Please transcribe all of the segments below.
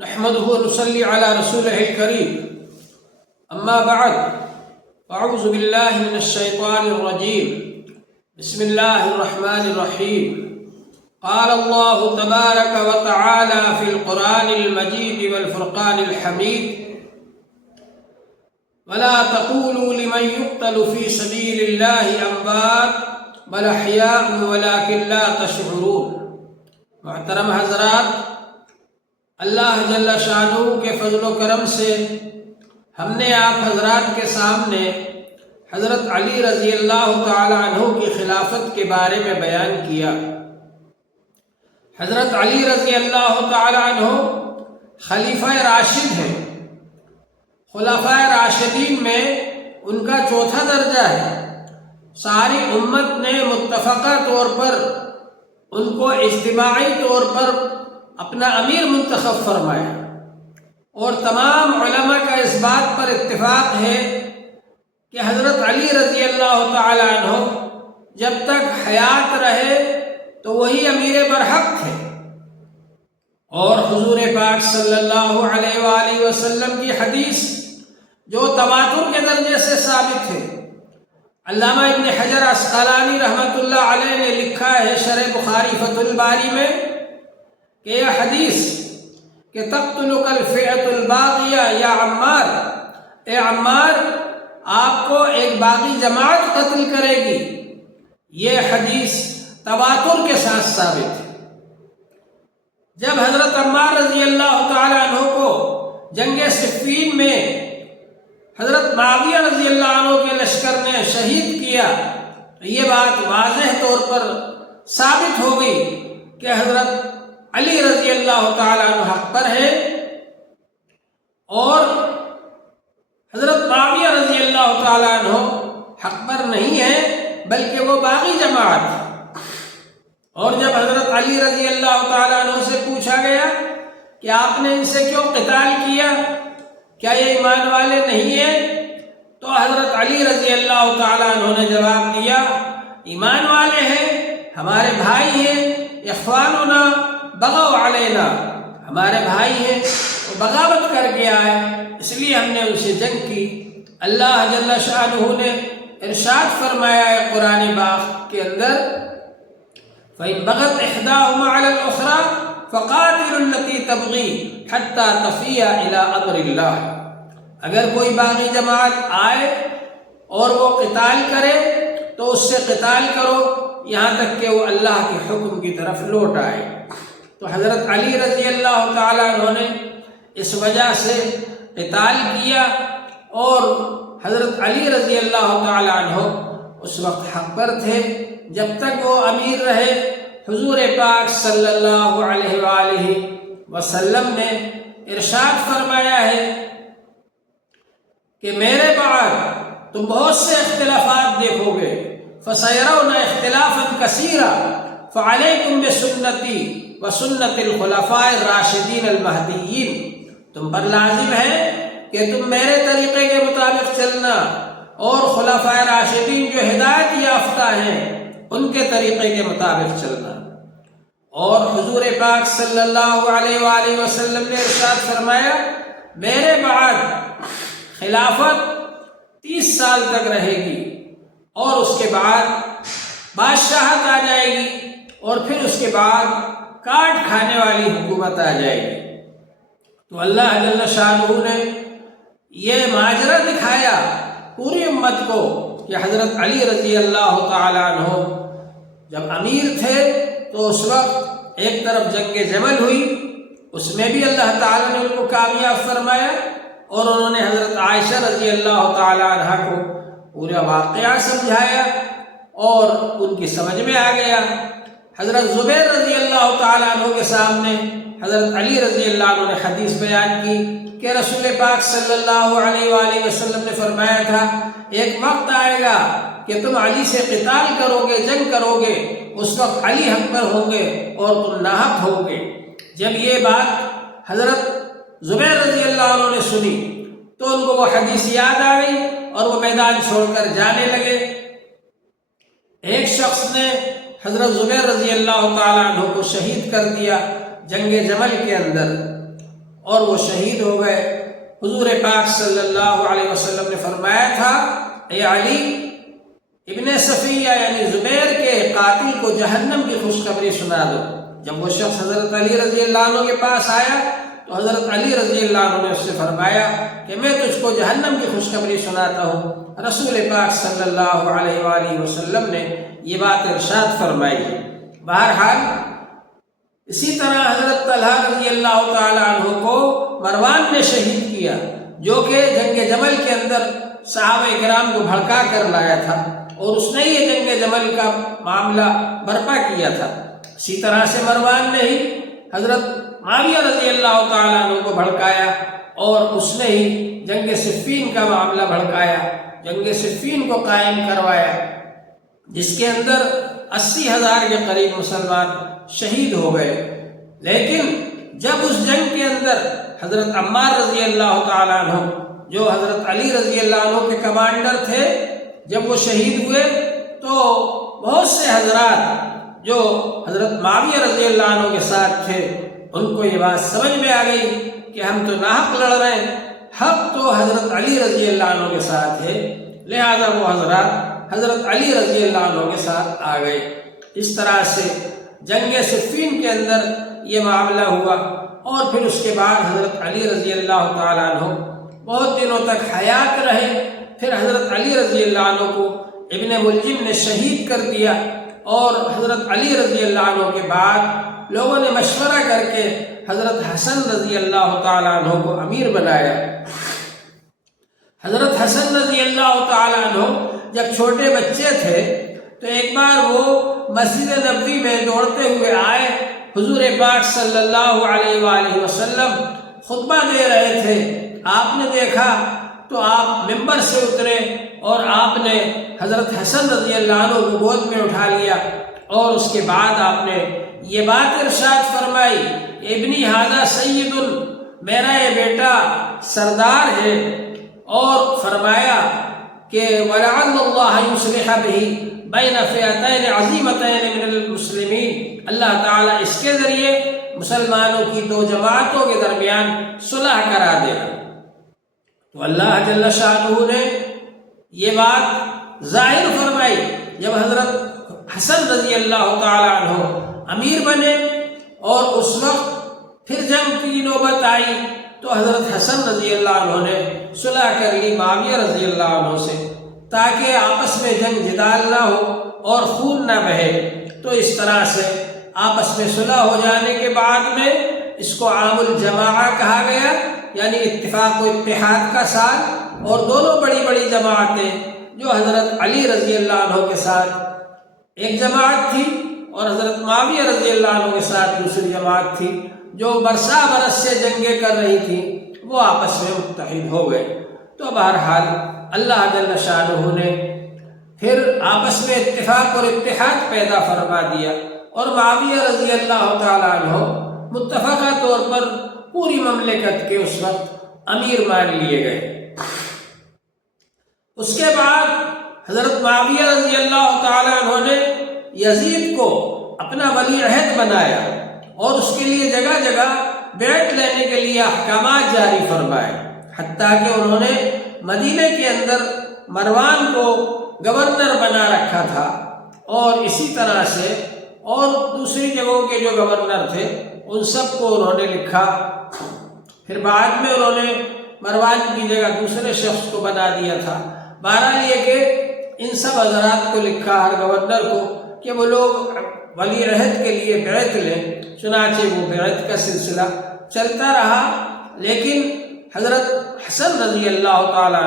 نحمده ونصلي على رسوله الكريم أما بعد أعوذ بالله من الشيطان الرجيم بسم الله الرحمن الرحيم قال الله تبارك وتعالى في القرآن المجيد والفرقان الحميد ولا تقولوا لمن يقتل في سبيل الله أموات بل أحياء ولكن لا تشعرون۔ محترم حضرات، اللہ جل شانہ کے فضل و کرم سے ہم نے آپ حضرات کے سامنے حضرت علی رضی اللہ تعالی عنہ کی خلافت کے بارے میں بیان کیا۔ حضرت علی رضی اللہ تعالی عنہ خلیفہ راشد ہیں۔ خلفائے راشدین میں ان کا چوتھا درجہ ہے۔ ساری امت نے متفقہ طور پر ان کو اجتماعی طور پر اپنا امیر منتخب فرمایا، اور تمام علماء کا اس بات پر اتفاق ہے کہ حضرت علی رضی اللہ تعالی عنہ جب تک حیات رہے تو وہی امیر برحق تھے، اور حضور پاک صلی اللہ علیہ وآلہ وسلم کی حدیث جو تواتر کے درجے سے ثابت ہے۔ علامہ ابن حجر عسقلانی رحمۃ اللہ علیہ نے لکھا ہے شرح بخاری فتح الباری میں کہ یہ حدیث کہ تقتلک الفئۃ الباغیہ یا عمار، اے عمار آپ کو ایک باغی جماعت قتل کرے گی، یہ حدیث تواتر کے ساتھ ثابت ہے۔ جب حضرت عمار رضی اللہ تعالی عنہ کو جنگ صفین میں حضرت معاویہ رضی اللہ عنہ کے لشکر نے شہید کیا تو یہ بات واضح طور پر ثابت ہو گئی کہ حضرت علی رضی اللہ تعالی عنہ حق پر ہے، اور حضرت معاویہ رضی اللہ تعالی عنہ حق پر نہیں ہے بلکہ وہ باغی جماعت ہے۔ اور جب حضرت علی رضی اللہ تعالی عنہ سے پوچھا گیا کہ آپ نے ان سے کیوں قتال کیا، کیا یہ ایمان والے نہیں ہیں، تو حضرت علی رضی اللہ تعالی عنہ نے جواب دیا ایمان والے ہیں، ہمارے بھائی ہیں، اخواننا بغوا علینا، ہمارے بھائی ہیں وہ بغاوت کر کے آئے اس لیے ہم نے ان سے جنگ کی۔ اللہ جل شانہ نے ارشاد فرمایا ہے قرآن پاک کے اندر فَإِن بَغَتْ إِحْدَاهُمَا عَلَى الْأُخْرَى فَقَاتِلُوا الَّتِي تَبْغِي حَتَّى تَفِيَ إِلَىٰ أَمْرِ اللَّهِ، اگر کوئی باغی جماعت آئے اور وہ قتال کرے تو اس سے قتال کرو یہاں تک کہ وہ اللہ کے حکم کی طرف لوٹ آئے۔ تو حضرت علی رضی اللہ تعالیٰ عنہ نے اس وجہ سے قتال کیا، اور حضرت علی رضی اللہ تعالیٰ عنہ اس وقت حق پر تھے جب تک وہ امیر رہے۔ حضور پاک صلی اللہ علیہ وآلہ وسلم نے ارشاد فرمایا ہے کہ میرے بعد تم بہت سے اختلافات دیکھو گے، فَسَيَرَوْنَ اخْتِلَافًا كَثِيرًا فَعَلَيْكُمْ بِسُنَّتِي وَسُنَّتِ الْخُلَفَاءِ الرَّاشِدِينَ الْمَهْدِيِّينَ، تم پر لازم ہے کہ تم میرے طریقے کے مطابق چلنا، اور خلفائے راشدین جو ہدایت یافتہ ہیں ان کے طریقے کے مطابق چلنا۔ اور حضور پاک صلی اللہ علیہ وآلہ وسلم نے ارشاد فرمایا میرے بعد خلافت 30 سال تک رہے گی، اور اس کے بعد بادشاہت آ جائے گی، اور پھر اس کے بعد کاٹ کھانے والی حکومت آ جائے گی۔ تو اللہ جل شانہ نے یہ ماجرا دکھایا پوری امت کو کہ حضرت علی رضی اللہ تعالی عنہ جب امیر تھے تو اس وقت ایک طرف جنگ جمل ہوئی، اس میں بھی اللہ تعالیٰ نے ان کو کامیاب فرمایا، اور انہوں نے حضرت عائشہ رضی اللہ تعالی عنہ کو پورا واقعہ سمجھایا اور ان کی سمجھ میں آ گیا۔ حضرت زبیر رضی اللہ تعالیٰ عنہ کے سامنے حضرت علی رضی اللہ عنہ نے حدیث بیان کی کہ رسول پاک صلی اللہ علیہ وآلہ وسلم نے فرمایا تھا ایک وقت آئے گا کہ تم علی سے قتال کرو گے، جنگ کرو گے، اس وقت علی حق پر ہوں گے اور تم ناحق ہو گے۔ جب یہ بات حضرت زبیر رضی اللہ عنہ نے سنی تو ان کو وہ حدیث یاد آ گئی اور وہ میدان چھوڑ کر جانے لگے۔ ایک شخص نے حضرت زبیر رضی اللہ تعالیٰ عنہ کو شہید کر دیا جنگ جمل کے اندر، اور وہ شہید ہو گئے۔ حضور پاک صلی اللہ علیہ وسلم نے فرمایا تھا، اے علی، ابن صفیہ یعنی زبیر کے قاتل کو جہنم کی خوشخبری سنا دو۔ جب وہ شخص حضرت علی رضی اللہ عنہ کے پاس آیا تو حضرت علی رضی اللہ عنہ نے اس سے فرمایا کہ میں تجھ کو جہنم کی خوشخبری سناتا ہوں۔ رسول پاک صلی اللہ علیہ وآلہ وسلم نے یہ بات ارشاد فرمائی ہے۔ بہرحال اسی طرح حضرت طلحہ رضی اللہ تعالیٰ عنہ کو مروان نے شہید کیا، جو کہ جنگ جمل کے اندر صحابہ کرام کو بھڑکا کر لایا تھا، اور اس نے یہ جنگ جمل کا معاملہ برپا کیا تھا۔ اسی طرح سے مروان نے ہی حضرت معاویہ رضی اللہ تعالیٰ عنہ کو بھڑکایا، اور اس نے ہی جنگ صفین کا معاملہ بھڑکایا، جنگ صفین کو قائم کروایا، جس کے اندر 80,000 کے قریب مسلمان شہید ہو گئے۔ لیکن جب اس جنگ کے اندر حضرت عمار رضی اللہ تعالیٰ عنہ، جو حضرت علی رضی اللہ عنہ کے کمانڈر تھے، جب وہ شہید ہوئے تو بہت سے حضرات جو حضرت معاویہ رضی اللہ عنہ کے ساتھ تھے، ان کو یہ بات سمجھ میں آ گئی کہ ہم تو ناحق لڑ رہے ہیں، حق تو حضرت علی رضی اللہ عنہ کے ساتھ ہے، لہذا وہ حضرات حضرت علی رضی اللہ عنہ کے ساتھ آ گئے۔ اس طرح سے جنگ صفین کے اندر یہ معاملہ ہوا، اور پھر اس کے بعد حضرت علی رضی اللہ تعالیٰ عنہ بہت دنوں تک حیات رہے۔ پھر حضرت علی رضی اللہ عنہ کو ابن ملجم نے شہید کر دیا، اور حضرت علی رضی اللہ عنہ کے بعد لوگوں نے مشورہ کر کے حضرت حسن رضی اللہ تعالیٰ عنہ کو امیر بنایا۔ حضرت حسن رضی اللہ تعالیٰ عنہ جب چھوٹے بچے تھے تو ایک بار وہ مسجد نبوی میں دوڑتے ہوئے آئے، حضور پاک صلی اللہ علیہ وآلہ وسلم خطبہ دے رہے تھے، آپ نے دیکھا تو آپ ممبر سے اترے اور آپ نے حضرت حسن رضی اللہ عنہ کو گود میں اٹھا لیا، اور اس کے بعد آپ نے یہ بات ارشاد فرمائی، ابنی ھذا سید، میرا یہ بیٹا سردار ہے، اور فرمایا کہ وَلَعَلَّ اللَّهَ يُصْلِحَ بِهِ بَيْنَ فِئَتَيْنِ عَظِیمَتَيْنِ مِنَ الْمُسْلِمِینَ، اللہ تعالیٰ اس کے ذریعے مسلمانوں کی دو جماعتوں کے درمیان صلح کرا دینا۔ تو اللہ جل شانہ نے یہ بات ظاہر فرمائی جب حضرت حسن رضی اللہ تعالیٰ عنہ امیر بنے، اور اس وقت پھر جنگ کی نوبت آئی تو حضرت حسن رضی اللہ عنہ نے صلح کر لی معاویہ رضی اللہ عنہ سے، تاکہ آپس میں جنگ جدال نہ ہو اور خون نہ بہے۔ تو اس طرح سے آپس میں صلح ہو جانے کے بعد میں اس کو عام الجماعہ کہا گیا، یعنی اتفاق و اتحاد کا سال، اور دونوں بڑی بڑی جماعتیں جو حضرت علی رضی اللہ عنہ کے ساتھ ایک جماعت تھی، اور حضرت معاویہ رضی اللہ عنہ کے ساتھ دوسری جماعت تھی، جو برسا برس سے جنگیں کر رہی تھی، وہ آپس میں متحد ہو گئے۔ تو بہرحال اللہ جل شانہ نے پھر آپس میں اتفاق اور اتحاد پیدا فرما دیا، اور معاویہ رضی اللہ تعالیٰ عنہ متفقہ طور پر پوری مملکت کے اس وقت امیر مان لیے گئے۔ اس کے بعد حضرت معاویہ رضی اللہ تعالیٰ عنہ نے یزید کو اپنا ولی عہد بنایا، اور اس کے لیے جگہ جگہ بیعت لینے کے لیے احکامات جاری فرمائے، حتیٰ کہ انہوں نے مدینے کے اندر مروان کو گورنر بنا رکھا تھا، اور اسی طرح سے اور دوسری جگہوں کے جو گورنر تھے ان سب کو انہوں نے لکھا۔ پھر بعد میں انہوں نے مروان کی جگہ دوسرے شخص کو بنا دیا تھا۔ بہرحال یہ کہ ان سب حضرات کو لکھا، ہر گورنر کو، کہ وہ لوگ ولی عہد کے لیے بیعت لیں۔ چنانچہ وہ بیعت کا سلسلہ چلتا رہا، لیکن حضرت حسن رضی اللہ تعالیٰ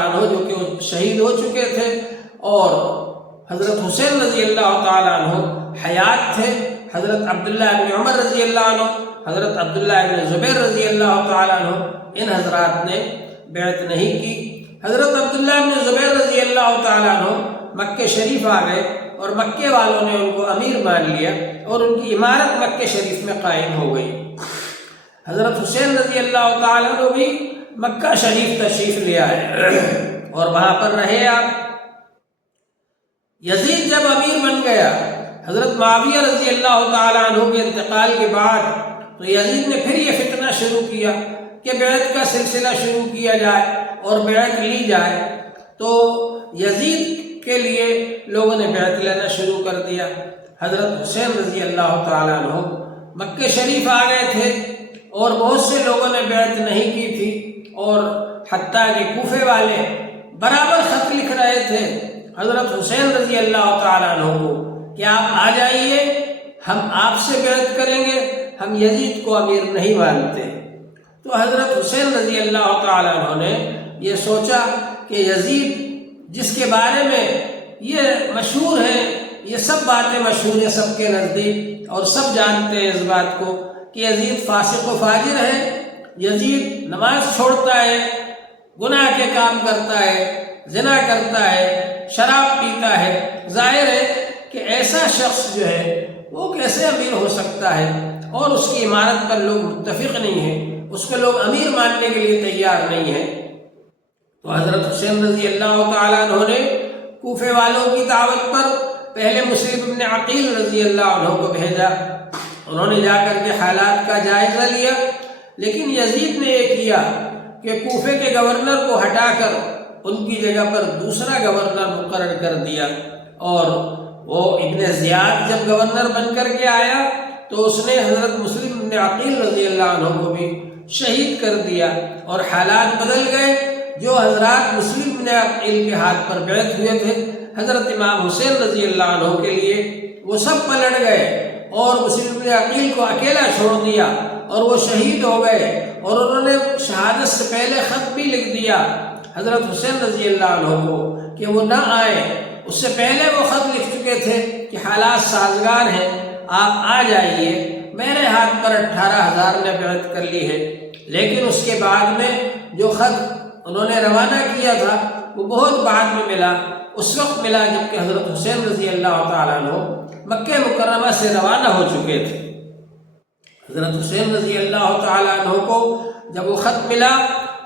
عنہ جو کہ شہید ہو چکے تھے، اور حضرت حسین رضی اللہ تعالیٰ عنہ حیات تھے۔ حضرت عبداللہ بن عمر رضی اللہ عنہ، حضرت عبداللہ بن زبیر رضی اللہ تعالیٰ عنہ، ان حضرات نے بیعت نہیں کی۔ حضرت عبداللہ بن زبیر رضی اللہ تعالیٰ عنہ مکہ شریف آ گئے، اور مکے والوں نے ان کو امیر مان لیا، اور ان کی عمارت مکہ شریف میں قائم ہو گئی۔ حضرت حسین رضی اللہ تعالیٰ عنہ بھی مکہ شریف تشریف لے آئے، اور وہاں پر رہے آپ۔ یزید جب امیر بن گیا، حضرت معاویہ رضی اللہ تعالیٰ عنہ کے انتقال کے بعد تو یزید نے پھر یہ فتنہ شروع کیا کہ بیعت کا سلسلہ شروع کیا جائے اور بیعت لی جائے، تو یزید کے لیے لوگوں نے بیعت لینا شروع کر دیا۔ حضرت حسین رضی اللہ تعالیٰ عنہ مکہ شریف آ گئے تھے اور بہت سے لوگوں نے بیعت نہیں کی تھی، اور حتیٰ کہ کوفے والے برابر خط لکھ رہے تھے حضرت حسین رضی اللہ تعالیٰ عنہ کو کہ آپ آ جائیے، ہم آپ سے بیعت کریں گے، ہم یزید کو امیر نہیں مانتے۔ تو حضرت حسین رضی اللہ تعالیٰ عنہ نے یہ سوچا کہ یزید جس کے بارے میں یہ مشہور ہے، یہ سب باتیں مشہور ہیں سب کے نزدیک اور سب جانتے ہیں اس بات کو کہ یزید فاسق و فاجر ہے، یزید نماز چھوڑتا ہے، گناہ کے کام کرتا ہے، زنا کرتا ہے، شراب پیتا ہے، ظاہر ہے کہ ایسا شخص جو ہے وہ کیسے امیر ہو سکتا ہے، اور اس کی امارت پر لوگ متفق نہیں ہیں، اس کو لوگ امیر ماننے کے لیے تیار نہیں ہیں۔ تو حضرت حسین رضی اللہ تعالیٰ عنہ نے کوفے والوں کی دعوت پر پہلے مسلم ابن عقیل رضی اللہ عنہ کو بھیجا، انہوں نے جا کر کے حالات کا جائزہ لیا، لیکن یزید نے یہ کیا کہ کوفے کے گورنر کو ہٹا کر ان کی جگہ پر دوسرا گورنر مقرر کر دیا، اور وہ ابن زیاد جب گورنر بن کر کے آیا تو اس نے حضرت مسلم ابن عقیل رضی اللہ عنہ کو بھی شہید کر دیا، اور حالات بدل گئے۔ جو حضرات مسلم ابن عقیل کے ہاتھ پر بیعت ہوئے تھے حضرت امام حسین رضی اللہ عنہ کے لیے، وہ سب پلٹ گئے اور مسلم ابن عقیل کو اکیلا چھوڑ دیا، اور وہ شہید ہو گئے، اور انہوں نے شہادت سے پہلے خط بھی لکھ دیا حضرت حسین رضی اللہ عنہ کو کہ وہ نہ آئے، اس سے پہلے وہ خط لکھ چکے تھے کہ حالات سازگار ہیں، آپ آ جائیے، میرے ہاتھ پر 18,000 نے بیعت کر لی ہے۔ لیکن اس کے بعد میں جو خط انہوں نے روانہ کیا تھا وہ بہت بعد میں ملا، اس وقت ملا جب کہ حضرت حسین رضی اللہ تعالیٰ عنہ مکہ مکرمہ سے روانہ ہو چکے تھے۔ حضرت حسین رضی اللہ تعالیٰ عنہ کو جب وہ خط ملا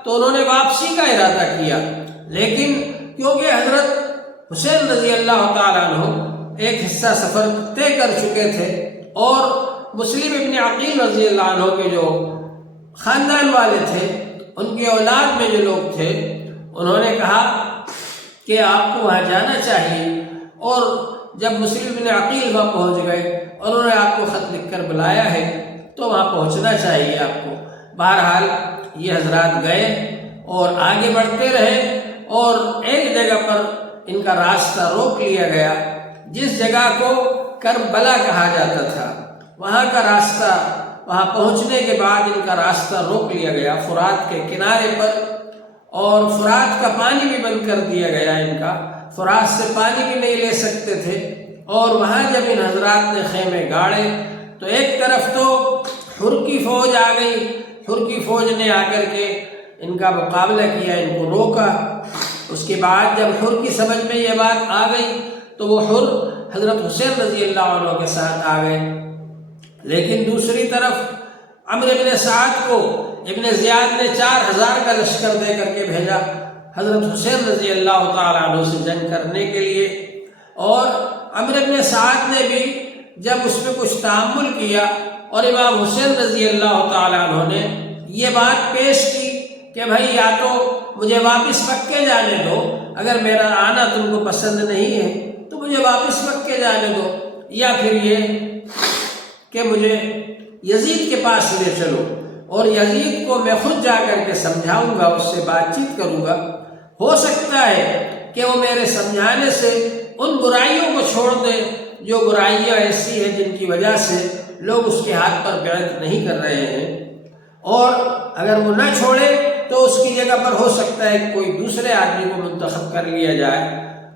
تو انہوں نے واپسی کا ارادہ کیا، لیکن کیونکہ حضرت حسین رضی اللہ تعالیٰ عنہ ایک حصہ سفر طے کر چکے تھے، اور مسلم ابن عقیل رضی اللہ عنہ کے جو خاندان والے تھے، ان کے اولاد میں جو لوگ تھے، انہوں نے کہا کہ آپ کو وہاں جانا چاہیے، اور جب مسلم ابن عقیل وہاں پہنچ گئے اور انہوں نے آپ کو خط لکھ کر بلایا ہے تو وہاں پہنچنا چاہیے آپ کو۔ بہرحال یہ حضرات گئے اور آگے بڑھتے رہے، اور ایک جگہ پر ان کا راستہ روک لیا گیا، جس جگہ کو کربلا کہا جاتا تھا، وہاں کا راستہ، وہاں پہنچنے کے بعد ان کا راستہ روک لیا گیا فرات کے کنارے پر، اور فرات کا پانی بھی بند کر دیا گیا ان کا، فرات سے پانی بھی نہیں لے سکتے تھے۔ اور وہاں جب ان حضرات نے خیمے گاڑے تو ایک طرف تو حر کی فوج آ گئی، حر کی فوج نے آ کر کے ان کا مقابلہ کیا، ان کو روکا۔ اس کے بعد جب حر کی سمجھ میں یہ بات آ گئی تو وہ حر حضرت حسین رضی اللہ عنہ کے ساتھ آ گئے، لیکن دوسری طرف عمرو بن سعد کو ابن زیاد نے 4,000 کا لشکر دے کر کے بھیجا حضرت حسین رضی اللہ تعالیٰ عنہ سے جنگ کرنے کے لیے، اور عمرو بن سعد نے بھی جب اس میں کچھ تعامل کیا اور امام حسین رضی اللہ تعالیٰ عنہ نے یہ بات پیش کی کہ بھائی یا تو مجھے واپس مکے جانے دو، اگر میرا آنا تم کو پسند نہیں ہے تو مجھے واپس مکے جانے دو، یا پھر یہ کہ مجھے یزید کے پاس لے چلو اور یزید کو میں خود جا کر کے سمجھاؤں گا، اس سے بات چیت کروں گا، ہو سکتا ہے کہ وہ میرے سمجھانے سے ان برائیوں کو چھوڑ دے جو برائیاں ایسی ہیں جن کی وجہ سے لوگ اس کے ہاتھ پر بیعت نہیں کر رہے ہیں، اور اگر وہ نہ چھوڑے تو اس کی جگہ پر ہو سکتا ہے کہ کوئی دوسرے آدمی کو منتخب کر لیا جائے۔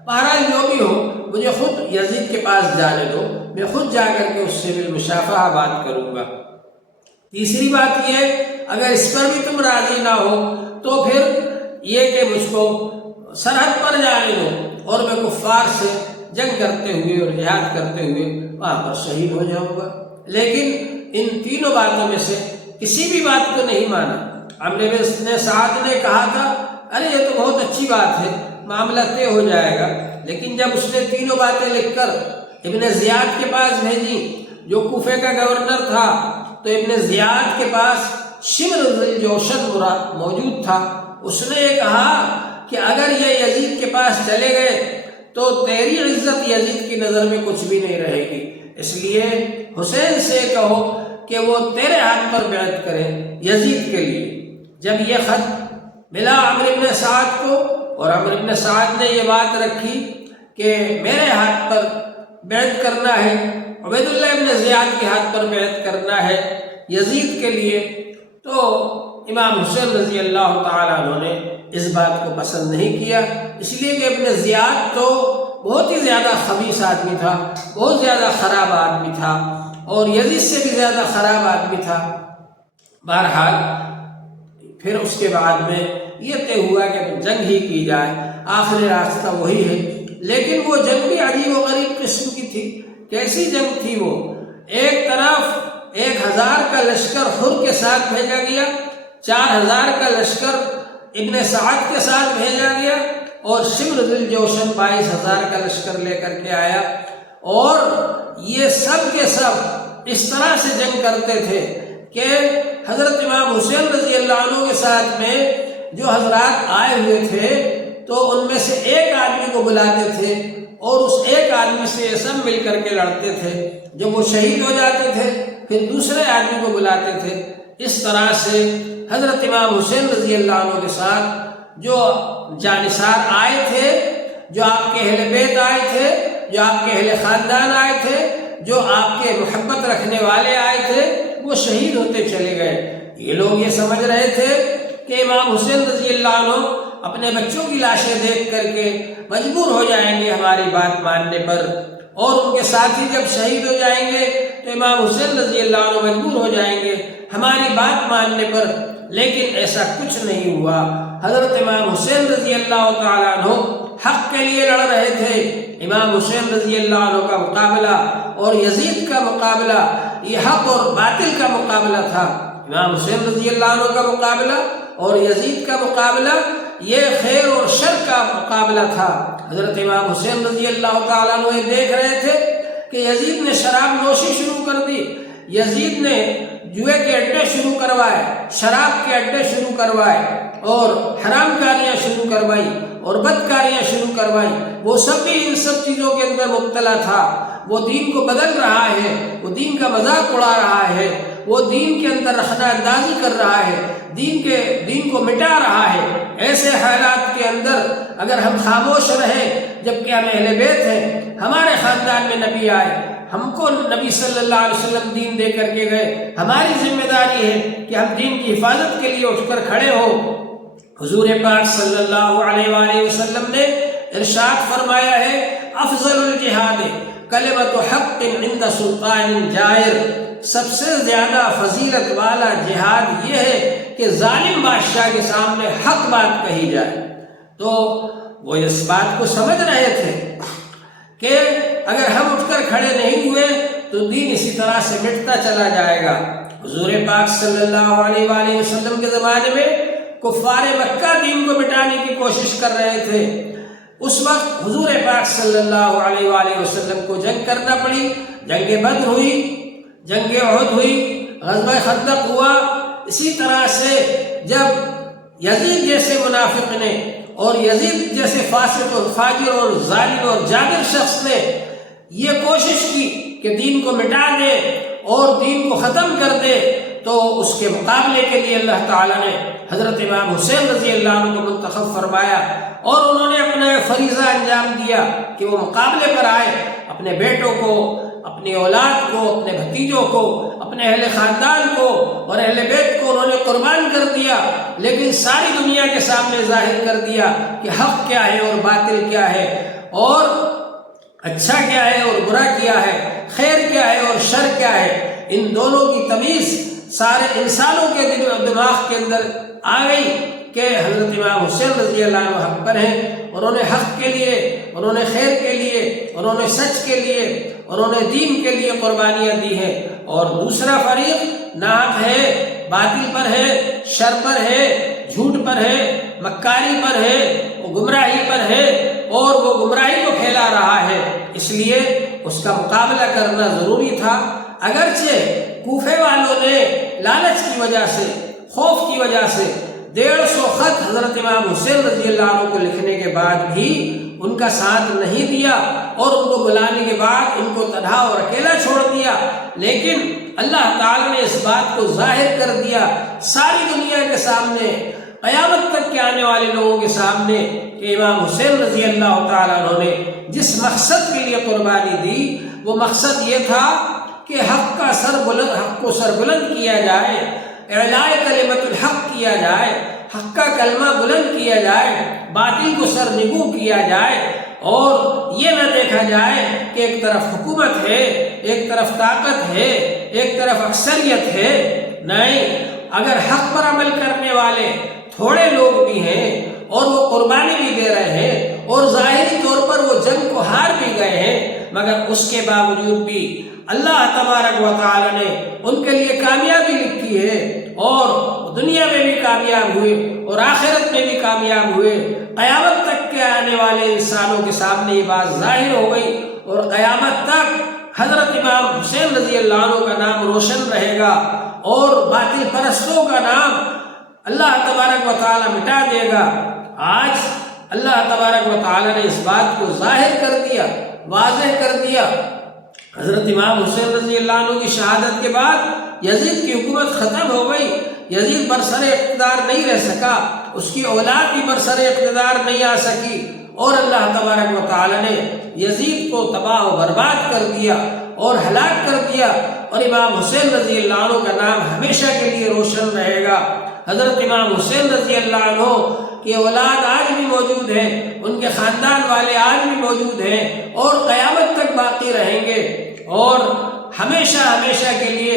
بہرحال جو بھی ہو مجھے خود یزید کے پاس جانے دو، میں خود جا کر کے اس سے بالمشافہہ بات کروں گا۔ تیسری بات یہ، اگر اس پر بھی تم راضی نہ ہو تو پھر یہ کہ مجھ کو سرحد پر جانے دو اور میں کفار سے جنگ کرتے ہوئے اور جہاد کرتے ہوئے وہاں پر شہید ہو جاؤں گا۔ لیکن ان تینوں باتوں میں سے کسی بھی بات کو نہیں مانا۔ عمرو بن سعد نے کہا تھا ارے یہ تو بہت اچھی بات ہے، معاملہ طے ہو جائے گا، لیکن جب اس نے تینوں باتیں لکھ کر ابن زیاد کے پاس بھیجی جو کوفے کا گورنر تھا، تو ابن زیاد کے پاس شمر ذوالجوشن موجود تھا۔ اس نے یہ کہا کہ اگر یہ یزید کے پاس چلے گئے تو تیری عزت یزید کی نظر میں کچھ بھی نہیں رہے گی، اس لیے حسین سے کہو کہ وہ تیرے ہاتھ پر بیعت کرے یزید کے لیے۔ جب یہ خط ملا عمرو بن سعد کو، اور عمرو بن سعد نے یہ بات رکھی کہ میرے ہاتھ پر بیعت کرنا ہے، عبید اللہ ابن زیاد کے ہاتھ پر بیعت کرنا ہے یزید کے لیے، تو امام حسین رضی اللہ تعالیٰ عنہ نے اس بات کو پسند نہیں کیا، اس لیے کہ ابن زیاد تو بہت ہی زیادہ خبیث آدمی تھا، بہت زیادہ خراب آدمی تھا، اور یزید سے بھی زیادہ خراب آدمی تھا۔ بہرحال پھر اس کے بعد میں یہ طے ہوا کہ جنگ ہی کی جائے، آخری راستہ وہی ہے۔ لیکن وہ جنگ بھی عجیب و غریب قسم کی تھی۔ کیسی جنگ تھی وہ؟ ایک طرف 1000 کا لشکر حر کے ساتھ بھیجا گیا، 4000 کا لشکر ابن سعد کے ساتھ بھیجا گیا، اور شمر ذوالجوشن 22000 کا لشکر لے کر کے آیا، اور یہ سب کے سب اس طرح سے جنگ کرتے تھے کہ حضرت امام حسین رضی اللہ عنہ کے ساتھ میں جو حضرات آئے ہوئے تھے تو ان میں سے ایک آدمی کو بلاتے تھے، اور اس ایک آدمی سے سب مل کر کے لڑتے تھے۔ جب وہ شہید ہو جاتے تھے پھر دوسرے آدمی کو بلاتے تھے۔ اس طرح سے حضرت امام حسین رضی اللہ عنہ کے ساتھ جو جانثار آئے تھے، جو آپ کے اہل بیت آئے تھے، جو آپ کے اہل خاندان آئے تھے، جو آپ کے محبت رکھنے والے آئے تھے، وہ شہید ہوتے چلے گئے۔ یہ لوگ یہ سمجھ رہے تھے کہ امام حسین رضی اللہ عنہ اپنے بچوں کی لاشیں دیکھ کر کے مجبور ہو جائیں گے ہماری بات ماننے پر، اور ان کے ساتھی جب شہید ہو جائیں گے تو امام حسین رضی اللہ عنہ مجبور ہو جائیں گے ہماری بات ماننے پر۔ لیکن ایسا کچھ نہیں ہوا۔ حضرت امام حسین رضی اللہ تعالیٰ عنہ حق کے لیے لڑ رہے تھے۔ امام حسین رضی اللہ عنہ کا مقابلہ اور یزید کا مقابلہ یہ حق اور باطل کا مقابلہ تھا۔ امام حسین رضی اللہ عنہ کا مقابلہ اور یزید کا مقابلہ یہ خیر اور شر کا مقابلہ تھا۔ حضرت امام حسین رضی اللہ تعالیٰ عنہ دیکھ رہے تھے کہ یزید نے شراب نوشی شروع کر دی، یزید نے جوئے کے اڈے شروع کروائے، شراب کے اڈے شروع کروائے، اور حرام کاریاں شروع کروائی اور بدکاریاں شروع کروائی۔ وہ سب بھی ان سب چیزوں کے اندر مبتلا تھا۔ وہ دین کو بدل رہا ہے، وہ دین کا مذاق اڑا رہا ہے، وہ دین کے اندر رخنہ اندازی کر رہا ہے، دین کو مٹا رہا ہے۔ ایسے حالات کے اندر اگر ہم خاموش رہیں جبکہ ہم اہل بیت ہیں، ہمارے خاندان میں نبی آئے، ہم کو نبی صلی اللہ علیہ وسلم دین دے کر کے گئے، ہماری ذمہ داری ہے کہ ہم دین کی حفاظت کے لیے اٹھ کر کھڑے ہوں۔ حضور پاک صلی اللہ علیہ وآلہ وسلم نے ارشاد فرمایا ہے، افضل الجہاد کلمۃ حق عند سلطان جائر، سب سے زیادہ فضیلت والا جہاد یہ ہے کہ ظالم بادشاہ کے سامنے حق بات کہی جائے۔ تو وہ اس بات کو سمجھ رہے تھے کہ اگر ہم اٹھ کر کھڑے نہیں ہوئے تو دین اسی طرح سے مٹتا چلا جائے گا۔ حضور پاک صلی اللہ علیہ وآلہ وسلم کے زمانے میں کفار مکہ دین کو مٹانے کی کوشش کر رہے تھے۔ اس وقت حضور پاک صلی اللہ علیہ وآلہ وسلم کو جنگ کرنا پڑی۔ جنگ بدر ہوئی، جنگ احد ہوئی، غزوہ خندق ہوا۔ اسی طرح سے جب یزید جیسے منافق نے اور یزید جیسے فاسق اور فاجر اور ظالم اور جابر شخص نے یہ کوشش کی کہ دین کو مٹا دے اور دین کو ختم کر دے، تو اس کے مقابلے کے لیے اللہ تعالیٰ نے حضرت امام حسین رضی اللہ عنہ کو منتخب فرمایا، اور انہوں نے اپنا فریضہ انجام دیا کہ وہ مقابلے پر آئے، اپنے بیٹوں کو، اپنی اولاد کو، اپنے بھتیجوں کو، اپنے اہل خاندان کو اور اہل بیت کو انہوں نے قربان کر دیا، لیکن ساری دنیا کے سامنے ظاہر کر دیا کہ حق کیا ہے اور باطل کیا ہے، اور اچھا کیا ہے اور برا کیا ہے، خیر کیا ہے اور شر کیا ہے۔ ان دونوں کی تمیز سارے انسانوں کے دماغ کے اندر آ گئی کہ حضرت امام حسین رضی اللہ عنہ حق پر ہیں، انہوں نے حق کے لیے، انہوں نے خیر کے لیے، انہوں نے سچ کے لیے، انہوں نے دین کے لیے قربانیاں دی ہیں، اور دوسرا فریق ناحق ہے، باطل پر ہے، شر پر ہے، جھوٹ پر ہے، مکاری پر ہے، وہ گمراہی پر ہے، اور وہ گمراہی کو پھیلا رہا ہے۔ اس لیے اس کا مقابلہ کرنا ضروری تھا۔ اگرچہ کوفے والوں نے لالچ کی وجہ سے، خوف کی وجہ سے 150 خط حضرت امام حسین رضی اللہ عنہ کو لکھنے کے بعد بھی ان کا ساتھ نہیں دیا اور ان کو بلانے کے بعد ان کو تنہا اور اکیلا چھوڑ دیا، لیکن اللہ تعالی نے اس بات کو ظاہر کر دیا ساری دنیا کے سامنے، قیامت تک کے آنے والے لوگوں کے سامنے، کہ امام حسین رضی اللہ تعالیٰ عنہ نے جس مقصد کے لیے قربانی دی وہ مقصد یہ تھا کہ حق کو سر بلند کیا جائے، اعلاء کلمت الحق کیا جائے، حق کا کلمہ بلند کیا جائے، باطل کو سر نگو کیا جائے، اور یہ نہ دیکھا جائے کہ ایک طرف حکومت ہے، ایک طرف طاقت ہے، ایک طرف اکثریت ہے۔ نہیں، اگر حق پر عمل کرنے والے تھوڑے لوگ بھی ہیں اور وہ قربانی بھی دے رہے ہیں اور ظاہری طور پر وہ جنگ کو ہار بھی گئے ہیں، مگر اس کے باوجود بھی اللہ تبارک و تعالی نے ان کے لیے کامیابی لکھی ہے، اور دنیا میں بھی کامیاب ہوئے اور آخرت میں بھی کامیاب ہوئے۔ قیامت تک کے آنے والے انسانوں کے سامنے یہ بات ظاہر ہو گئی، اور قیامت تک حضرت امام حسین رضی اللہ عنہ کا نام روشن رہے گا، اور باطل پرستوں کا نام اللہ تبارک و تعالی مٹا دے گا۔ آج اللہ تبارک و تعالی نے اس بات کو ظاہر کر دیا، واضح کر دیا۔ حضرت امام حسین رضی اللہ عنہ کی شہادت کے بعد یزید کی حکومت ختم ہو گئی، یزید برسر اقتدار نہیں رہ سکا، اس کی اولاد بھی برسر اقتدار نہیں آ سکی، اور اللہ تبارک و تعالی نے یزید کو تباہ و برباد کر دیا اور ہلاک کر دیا، اور امام حسین رضی اللہ عنہ کا نام ہمیشہ کے لیے روشن رہے گا۔ حضرت امام حسین رضی اللہ عنہ کی اولاد آج بھی موجود ہیں، ان کے خاندان والے آج بھی موجود ہیں، اور قیامت تک باقی رہیں گے، اور ہمیشہ ہمیشہ کے لیے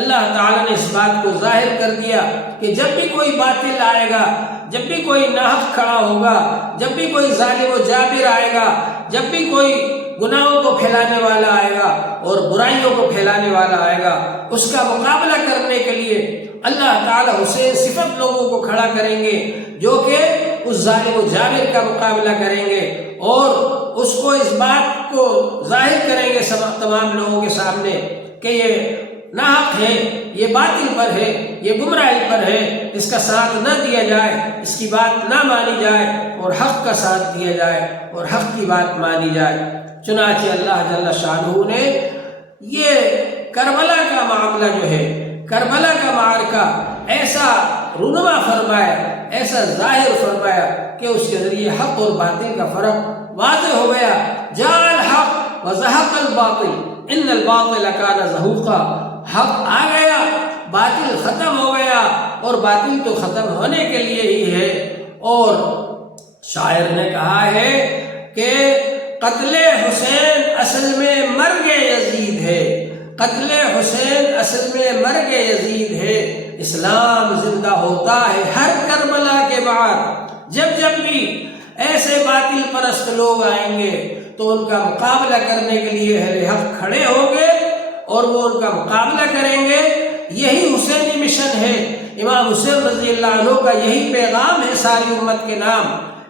اللہ تعالیٰ نے اس بات کو ظاہر کر دیا کہ جب بھی کوئی باطل آئے گا، جب بھی کوئی ناحق کھڑا ہوگا، جب بھی کوئی ظالم و جابر آئے گا، جب بھی کوئی گناہوں کو پھیلانے والا آئے گا اور برائیوں کو پھیلانے والا آئے گا، اس کا مقابلہ کرنے کے لیے اللہ تعالیٰ حسین صفت لوگوں کو کھڑا کریں گے جو کہ اس ظالم و جابر کا مقابلہ کریں گے، اور اس کو اس بات کو ظاہر کریں گے تمام لوگوں کے سامنے کہ یہ ناحق ہے، یہ باطل پر ہے، یہ گمراہی پر ہے، اس کا ساتھ نہ دیا جائے، اس کی بات نہ مانی جائے، اور حق کا ساتھ دیا جائے اور حق کی بات مانی جائے۔ چنانچہ اللہ جل شانہ نے یہ کربلا کا معاملہ جو ہے، کربلا کا معرکہ ایسا رونما فرمایا، ایسا ظاہر فرمایا کہ اس کے ذریعے حق اور باطل کا فرق واضح ہو گیا۔ جاء الحق وزهق الباطل ان الباطل كان زهوقا، حق آ گیا، باطل ختم ہو گیا، اور باطل تو ختم ہونے کے لیے ہی ہے۔ اور شاعر نے کہا ہے کہ قتل حسین اصل میں مرگ یزید ہے، قتل حسین اصل میں مرگ یزید ہے، اسلام زندہ ہوتا ہے ہر کربلا کے بعد۔ جب جب بھی ایسے باطل پرست لوگ آئیں گے تو ان کا مقابلہ کرنے کے لیے اہل حق کھڑے ہوں گے اور وہ ان کا مقابلہ کریں گے۔ یہی حسینی مشن ہے، امام حسین رضی اللہ عنہ کا یہی پیغام ہے ساری امت کے نام۔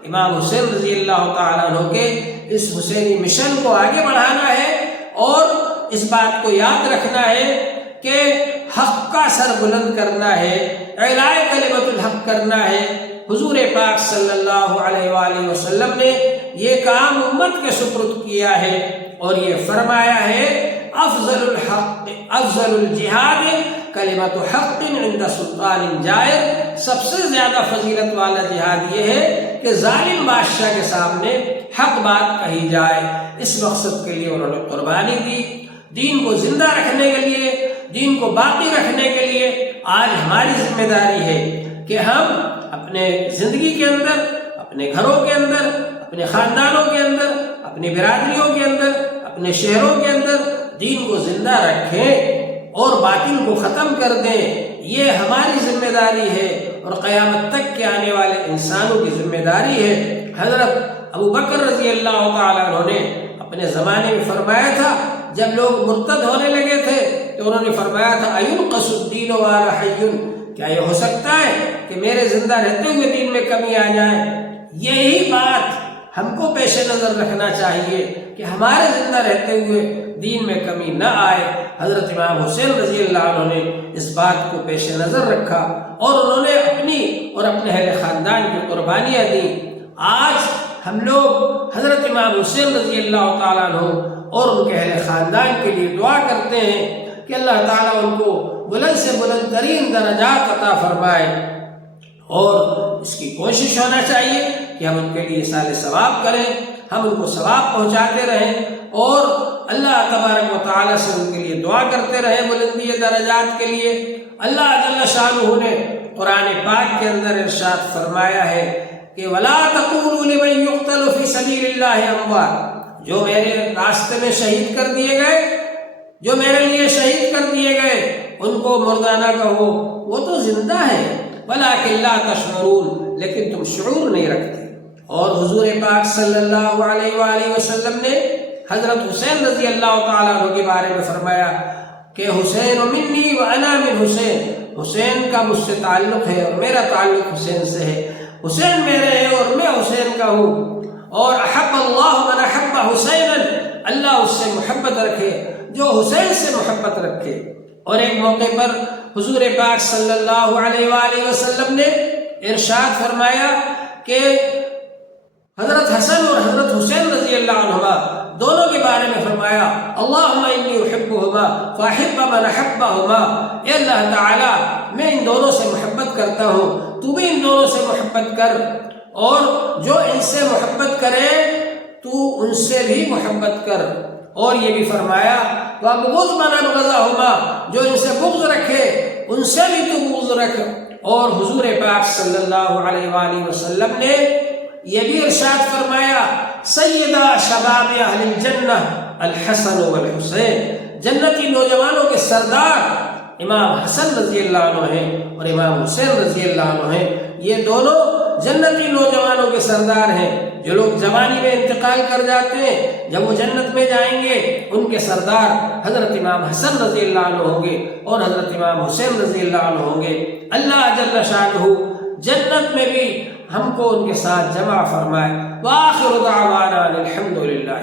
امام حسین رضی اللہ تعالیٰ عنہ کے اس حسینی مشن کو آگے بڑھانا ہے، اور اس بات کو یاد رکھنا ہے کہ حق کا سر بلند کرنا ہے، اعلاء کلمت الحق کرنا ہے۔ حضور پاک صلی اللہ علیہ وآلہ وسلم نے یہ کام امت کے سپرد کیا ہے، اور یہ فرمایا ہے افضل الحق افضل الجہاد کلمت حق عند سلطان جائر، سب سے زیادہ فضیلت والا جہاد یہ ہے کہ ظالم بادشاہ کے سامنے حق بات کہی جائے۔ اس مقصد کے لیے انہوں نے قربانی دی، دین کو زندہ رکھنے کے لیے، دین کو باقی رکھنے کے لیے۔ آج ہماری ذمہ داری ہے کہ ہم اپنے زندگی کے اندر، اپنے گھروں کے اندر، اپنے خاندانوں کے اندر، اپنی برادریوں کے اندر، اپنے شہروں کے اندر دین کو زندہ رکھیں اور باطل کو ختم کر دیں۔ یہ ہماری ذمہ داری ہے، اور قیامت تک کے آنے والے انسانوں کی ذمہ داری ہے۔ حضرت ابو بکر رضی اللہ تعالیٰ عنہ نے اپنے زمانے میں فرمایا تھا، جب لوگ مرتد ہونے لگے تھے تو انہوں نے فرمایا تھا اَيُنْقَصُ الدِّينُ وَأَنَا حَيٌّ، کیا یہ ہو سکتا ہے کہ میرے زندہ رہتے ہوئے دین میں کمی آ جائے؟ یہی بات ہم کو پیش نظر رکھنا چاہیے کہ ہمارے زندہ رہتے ہوئے دین میں کمی نہ آئے۔ حضرت امام حسین رضی اللہ عنہ نے اس بات کو پیش نظر رکھا اور انہوں نے اپنی اور اپنے اہل خاندان کی قربانیاں دیں۔ آج ہم لوگ حضرت امام حسین رضی اللہ تعالیٰ عنہ اور ان کے اہل خاندان کے لیے دعا کرتے ہیں کہ اللہ تعالیٰ ان کو بلند سے بلند ترین درجات عطا فرمائے، اور اس کی کوشش ہونا چاہیے کہ ہم ان کے لیے اصال ثواب کریں، ہم ان کو ثواب پہنچاتے رہیں اور اللہ تبارک و تعالیٰ سے ان کے لیے دعا کرتے رہیں بلندی درجات کے لیے۔ اللہ جل شانہ نے قرآن پاک کے اندر ارشاد فرمایا ہے کہ وَلَا تَقُولُوا لِمَن يُقْتَلُ فِي سَبِيلِ اللَّهِ أَمْوَاتٌ، جو میرے راستے میں شہید کر دیے گئے، جو میرے لیے شہید کر دیے گئے، ان کو مردہ نہ کہو، وہ تو زندہ ہے، وَلَٰكِن لَا تَشْعُرُونَ، لیکن تم شعور نہیں رکھتے۔ اور حضور پاک صلی اللہ علیہ وآلہ وسلم نے حضرت حسین رضی اللہ تعالیٰ عنہ کے بارے میں فرمایا کہ حسین منی وأنا من حسین، حسین کا مجھ سے تعلق ہے اور میرا تعلق حسین سے ہے، حسین میرے ہیں اور میں حسین کا ہوں۔ اور احب اللہ من احب حسینا، اللہ اس سے محبت رکھے جو حسین سے محبت رکھے۔ اور ایک موقع پر حضور پاک صلی اللہ علیہ وآلہ وسلم نے ارشاد فرمایا کہ حضرت حسن اور حضرت حسین رضی اللہ عنہما دونوں کے بارے میں فرمایا اللہم انی احبہما فاحب من احبہما، اے اللہ تعالی میں ان دونوں سے محبت کرتا ہوں، تو بھی ان دونوں سے محبت کر، اور جو ان سے محبت کرے تو ان سے بھی محبت کر۔ اور یہ بھی فرمایا وَبُغُضْ مَنْ أَبْغَضَهُمَا، جو ان سے بغض رکھے ان سے بھی تو بغض رکھ۔ اور حضور پاک صلی اللہ علیہ وآلہ وسلم نے یہ بھی ارشاد فرمایا سیدہ شباب اہل الجنہ الحسن والحسین، جنتی نوجوانوں کے سردار امام حسن رضی اللہ عنہ ہیں اور امام حسین رضی اللہ عنہ ہیں، یہ دونوں جنتی نوجوانوں کے سردار ہیں۔ جو لوگ جوانی میں انتقال کر جاتے ہیں، جب وہ جنت میں جائیں گے ان کے سردار حضرت امام حسن رضی اللہ عنہ ہوں گے اور حضرت امام حسین رضی اللہ عنہ ہوں گے۔ اللہ جل شانہ جنت میں بھی ہم کو ان کے ساتھ جمع فرمائے۔ وآخر دعوانا الحمد للہ۔